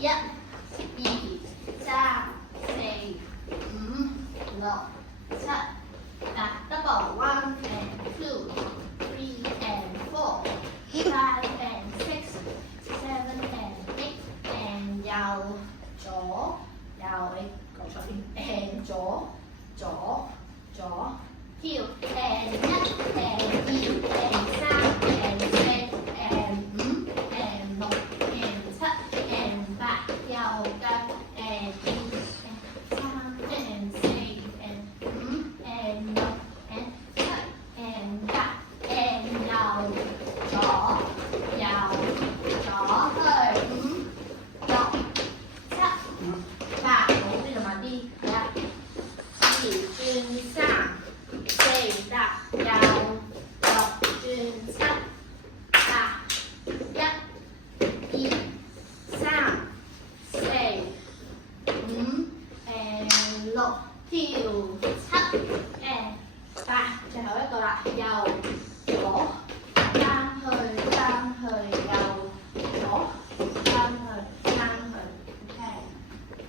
1, 2, 3, 4, 5, 6, 7. Double 1 and 2, 3 and 4, 5 and 6, 7 and 8 and dầu chỗ dầu ấy còn cho thêm and chỗ heel and nhất and y and sang and xe and and một and thất and bạc dầu cân and y and sang and xe and một and thất and bạc and dầu chỗ hơi đọc sắc bạc cũng bây giờ mà đi là chỉ chuyên sang xe đạp dầu đọc chuyên sắc bạc nhất y sang xe and lột thiểu sắc and bạc. Trả lời câu lại dầu